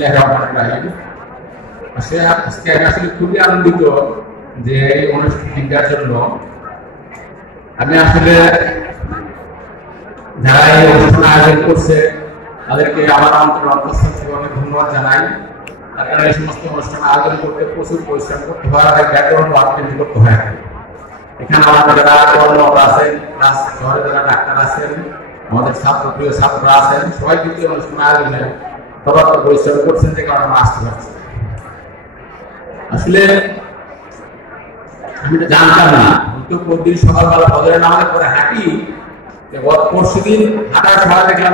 বিসমিল্লাহির রহমানির রহিম। আজকে আমি আসলে খুবই আনন্দিত যে এই অনুষ্ঠানটার জন্য। আমি আসলে যারা এই অনুষ্ঠান আয়োজন করছে তাদেরকে আমার অন্তঃস্থল থেকে অনেক ধন্যবাদ জানাই। তারা এই সমস্ত অনুষ্ঠান আয়োজন করতে প্রচুর পরিশ্রম করতে হয়, ব্যাকগ্রাউন্ড ওয়ার্ক করতে হয়। এখানে আমাদের যারা কর্মরত আছেন, শহরে যারা ডাক্তার আছেন, আমাদের প্রিয় ছাত্ররা আছেন, সবাই কিন্তু অনুষ্ঠান আয়োজনে তদারক পরিশ্রম করছেন, যে কারণে আমরা আসতে পারছি। আসলে আমি তো জানতাম না, কিন্তু প্রতিদিন সকালবেলা ফজরের নামাজের পরে হাঁটি, পরশু দিন হাঁটার সময় দেখলাম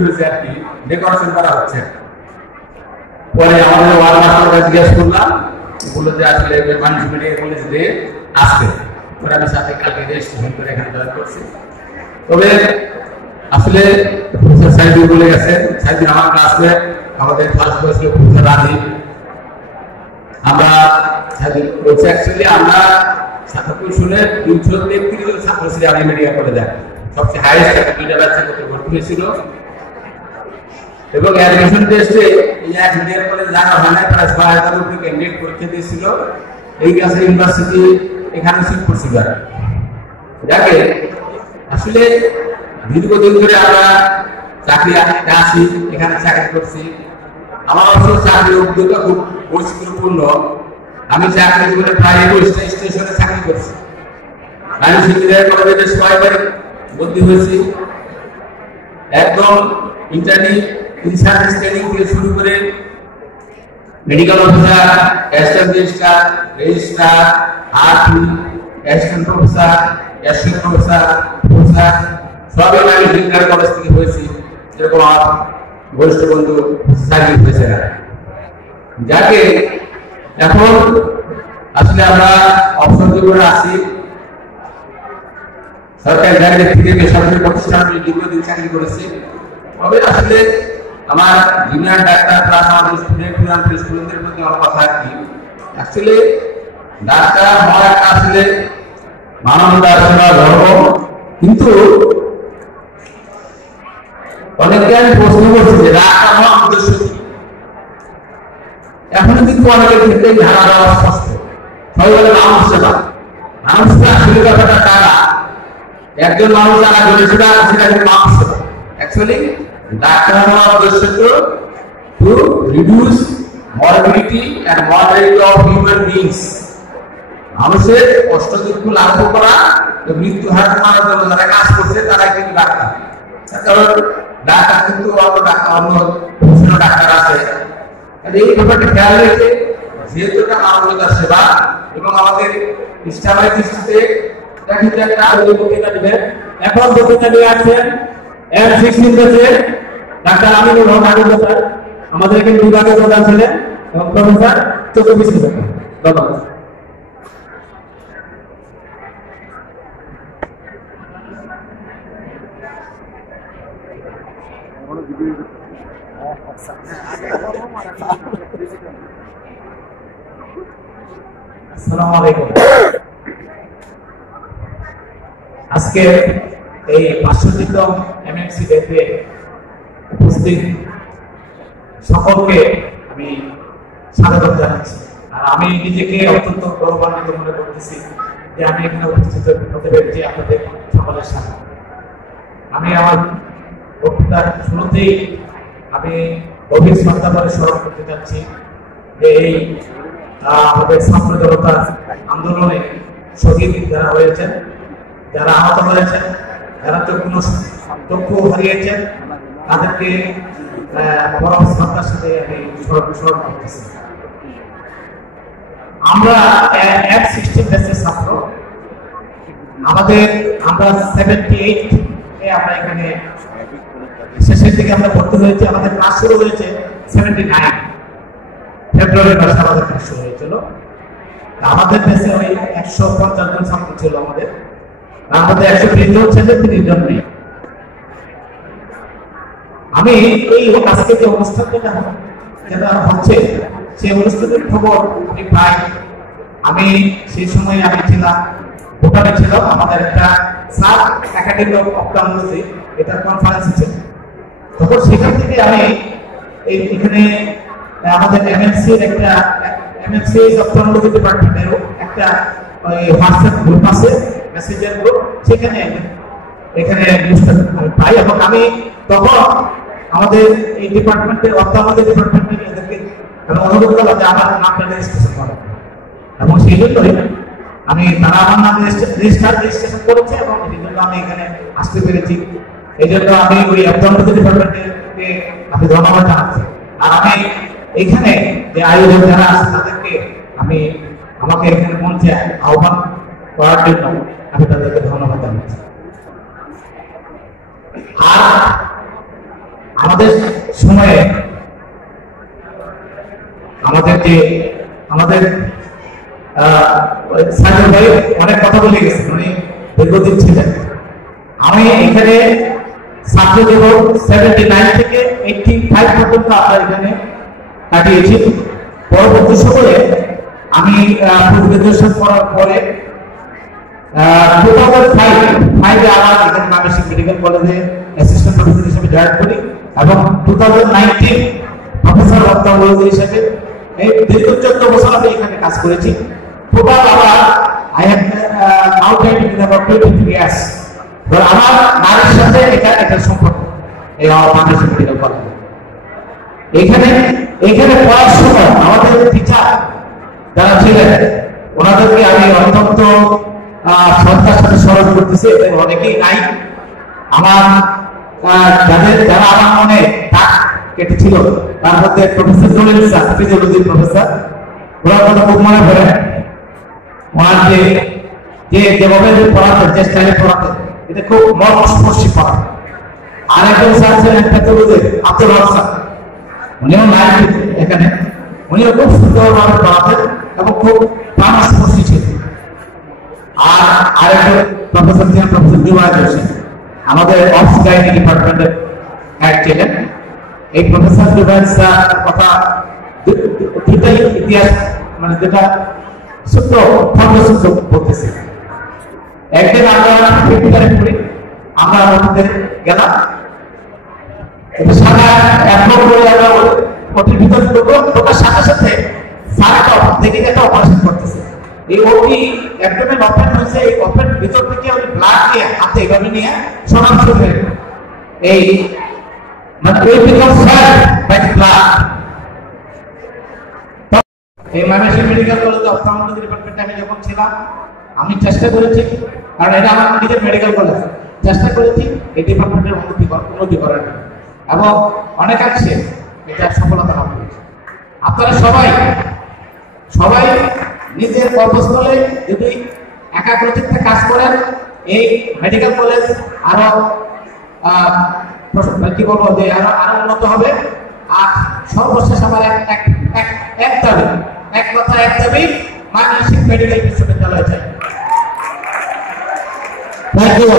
হয়েছে আর কি ডেকোরেশন করা হচ্ছে। পরে আমাদের ওয়ার্ড মাস্টারকে জিজ্ঞেস করলাম, বললো যে আসলে মানুষ মেডিকেল কলেজ দিয়ে আসবে। পরে আমি সাথে কালকে রেজিস্ট্রেশন করে এখানে জয়েন করছি। তবে আসলে প্রফেসর সাইদুল বলে গেছেন, সাইদুল আমার ক্লাসে আমাদের ফার্স্ট বয়স ছিল প্রফেসর রাজীব। আমরা অ্যাকচুয়ালি আমরা ছাত্র শুনে 233 জন ছাত্র ছিল আমি মেডিকেল কলেজে, সবচেয়ে হাইয়েস্ট একটা দুইটা ব্যাচে ভর্তি হয়েছিল। এবং অ্যাডমিশন টেস্টে এই এক মেডিকেল কলেজ জানা হয় না, প্রায় 6,000 উপরে ক্যান্ডিডেট পরীক্ষা দিয়েছিল। এই কাছে ইউনিভার্সিটি এখানে সিট করছিল। যাকে আসলে দীর্ঘদিন ধরে আমরা চাকরি আছি, এখানে চাকরি করছি। আমার অবশ্য চাকরির অভিজ্ঞতা খুব বৈচিত্র্যপূর্ণ। আমি চাকরি জীবনে প্রায় 21টা স্টেশনে চাকরি করছি। আমি সিদ্ধিরায় কলেজে 6বার ভর্তি হয়েছি। একদম ইন্টারনি ইনসার্ভিস ট্রেনিং থেকে শুরু করে medical officer, assistant registrar, registrar, RP, assistant professor, assistant professor, professor সবই আমি সিদ্ধিরায় কলেজ থেকে হয়েছি। যেরকম আমার বরিষ্ঠ বন্ধু সার্ভিস হয়েছে না। যাকে এখন আসলে আমরা অবসর জীবনে আছি। সরকারি চাকরি থেকে বেসরকারি প্রতিষ্ঠানে দীর্ঘদিন চাকরি করেছি। তবে আসলে আমার জুনিয়র ডাক্তার প্লাস আমাদের স্টুডেন্টদের প্রতি আমার কথা আর কি, অ্যাকচুয়ালি ডাক্তার হওয়ার একটা আসলে মানবতার সেবা ধর্ম। কিন্তু অনেকে আমি প্রশ্ন করছি যে ডাক্তার হওয়ার উদ্দেশ্য কি? এখন কিন্তু অনেকের ক্ষেত্রে ধারা দেওয়া স্পষ্ট। সবাই বলে মানুষ সেবা। মানুষ সেবা আসলে ব্যাপারটা তারা একজন মানুষ যারা করেছে সেটা কিন্তু মানুষ সেবা। অ্যাকচুয়ালি ডাক্তার হওয়ার উদ্দেশ্য to reduce morbidity and mortality of human beings. মানুষের কষ্ট দুঃখ লাঘব করা, মৃত্যু হার কমানোর জন্য যারা কাজ করছে তারাই কিন্তু ডাক্তার। কারণ ডাক্তার কিন্তু অন্য ডাক্তার আছে। এই ব্যাপারটা খেয়াল রেখে যেহেতু এটা মানবতার সেবা এবং আমাদের ইসলামের দৃষ্টিতে বক্তৃতা দিবেন। এখন বক্তৃতা নিয়ে আসছেন M16 ব্যাচের ডাক্তার আমিনুল হক স্যার, আমাদের এখানে বিভাগীয় প্রধান ছিলেন, এবং প্রফেসর চক্ষু বিশেষজ্ঞ। ধন্যবাদ। আসসালামু আলাইকুম। আজকে এই 500তম এমএমসি ডেতে উপস্থিত সকলকে আমি স্বাগত জানাচ্ছি। আর আমি নিজেকে অত্যন্ত গৌরবান্বিত মনে করতেছি যে আমি এখানে উপস্থিত হতে পেরেছি আপনাদের সকলের সাথে। আমি আমার বক্তৃতার শুরুতেই আমি গভীর শ্রদ্ধা করে স্মরণ করতে চাচ্ছি যে এই আমাদের ছাত্র জনতার আন্দোলনে শহীদ যারা হয়েছেন, যারা আহত হয়েছেন, যারা চক্ষু হারিয়েছেন, তাদেরকে বড় শ্রদ্ধার সাথে আমি স্মরণ করতেছি। আমরা M16 ব্যাচের ছাত্র। আমরা 78 আমরা এখানে শেষের দিকে আমরা ভর্তি হয়েছি। আমাদের ক্লাস শুরু হয়েছে 79 ফেব্রুয়ারি মাসে আমাদের ক্লাস শুরু হয়েছিল। আমাদের দেশে ওই 150 জন ছাত্র ছিল আমাদের 120 জন ছেলে, 30 জন মেয়ে। আমি এই আজকে যে অনুষ্ঠান যেটা হচ্ছে সেই অনুষ্ঠানের খবর আমি পাই। আমি সেই সময় আমি ছিলাম ভুটানে, ছিল আমাদের একটা সাব একাডেমি অফ অপথলমোলজি, এটা কনফারেন্স ছিল। তখন সেখান থেকে আমি এখানে আমাদের এমএমসি একটা এমএমসি অপথলমোলজি ডিপার্টমেন্টের একটা হোয়াটসঅ্যাপ গ্রুপ আছে, মেসেঞ্জার গ্রুপ, সেখানে এখানে পাই। এবং আমি তখন আমাদের এই ডিপার্টমেন্টের অপথলমোলজি ডিপার্টমেন্টের এদেরকে অনুরোধ করলাম যে আমার নামটা রেজিস্ট্রেশন করা, এবং সেই জন্যই তারা আমার নাম রেজিস্ট্রেশন করেছে এবং এই জন্য আমি এখানে আসতে পেরেছি। এই জন্য আমি ওই অপথলমোলজি ডিপার্টমেন্টকে আমি ধন্যবাদ জানাচ্ছি। আর আমি এখানে যে আয়োজক যারা আছে তাদেরকে আমাকে এখানে মঞ্চে আহ্বান করার জন্য আমি তাদেরকে ধন্যবাদ জানাচ্ছি। আর আমাদের সময়ে আমাদের সাইদুল ভাই অনেক কথা বলে গেছেন, উনি দীর্ঘদিন ছিলেন। আমি এখানে ছাত্র জীবন 79 থেকে 85 পর্যন্ত আমরা এখানে কাটিয়েছি। পরবর্তী সময়ে আমি পোস্ট গ্রাজুয়েশন করার পরে 2005 আমার এখানে ময়মনসিংহ মেডিকেল কলেজে অ্যাসিস্ট্যান্ট প্রফেসর হিসেবে জয়েন করি এবং 2019 প্রফেসর অপথলমোলজি হিসেবে এই দীর্ঘ 14 বছর আমি এখানে কাজ করেছি। টোটাল আমার I have counted in about 23 years. আমার নারীর সাথে এটা সম্পর্ক এই ময়মনসিংহ মেডিকেল কলেজ। এখানে পড়ার সময় আমাদের টিচার যারা ছিলেন ওনাদেরকে আমি অত্যন্ত শ্রদ্ধার সাথে স্মরণ করতেছি। অনেকেই নাই আমার যারা আমার মনে দাগ কেটেছিল, তার মধ্যে প্রফেসর জলিল স্যার, ফিজিওলজির প্রফেসর, ওনার কথা খুব মনে পড়ে। ওনার যেভাবে পড়াতেন, যে স্টাইলে পড়াতেন, এটা খুব মর্মস্পর্শী পড়া। আর একজন স্যার ছিলেন প্যাথোলজির আব্দুল হক স্যার, উনিও নাই এখানে, উনিও খুব সুন্দরভাবে পড়াতেন এবং খুব প্রাণস্পর্শী ছিলেন। আর আরেকজন প্রফেসর ছিলেন প্রফেসর দিওয়াজ হোসেন, আমাদের অফ গাইনি ডিপার্টমেন্টের হেড ছিলেন। এই প্রফেসর দিওয়াজ স্যার কথা দুটাই ইতিহাস, মানে যেটা সত্য সত্য বলতেছি। একদিন আমরা ফেব্রুয়ারি করি, আমরা আমাদের গেলাম সাদা অ্যাপ্রোভ করে আমরা ওটির ভিতরে ঢোকার সাথে সাথে স্যার দেখি একটা অপারেশন করতেছে। এই ওটি একদমই ওপেন হয়েছে, এই ওপেন ভিতর থেকে ওই ব্লাড নিয়ে হাতে এইভাবে নিয়ে সরান শুরু এই মানে ওই ভিতর স্যার বাই ব্লাড। এই ময়মনসিংহ মেডিকেল কলেজে অপথলমোলজি ডিপার্টমেন্টে আমি যখন ছিলাম, আমি চেষ্টা করেছি, কারণ এটা আমার নিজের মেডিকেল কলেজ, চেষ্টা করেছি এই ডিপার্টমেন্টের উন্নতি করার জন্য এবং অনেকাংশে এটা সফলতা লাভ করেছে। আপনারা সবাই নিজের কর্মস্থলে যদি একাগ্রচিত্তে কাজ করেন, এই মেডিকেল কলেজ আরো কি বলবো যে আরো উন্নত হবে। আর সর্বশেষ আমার এক দাবি, এক কথা এক দাবি, ময়মনসিংহ মেডিকেল বিশ্ববিদ্যালয় চাই। Thank you.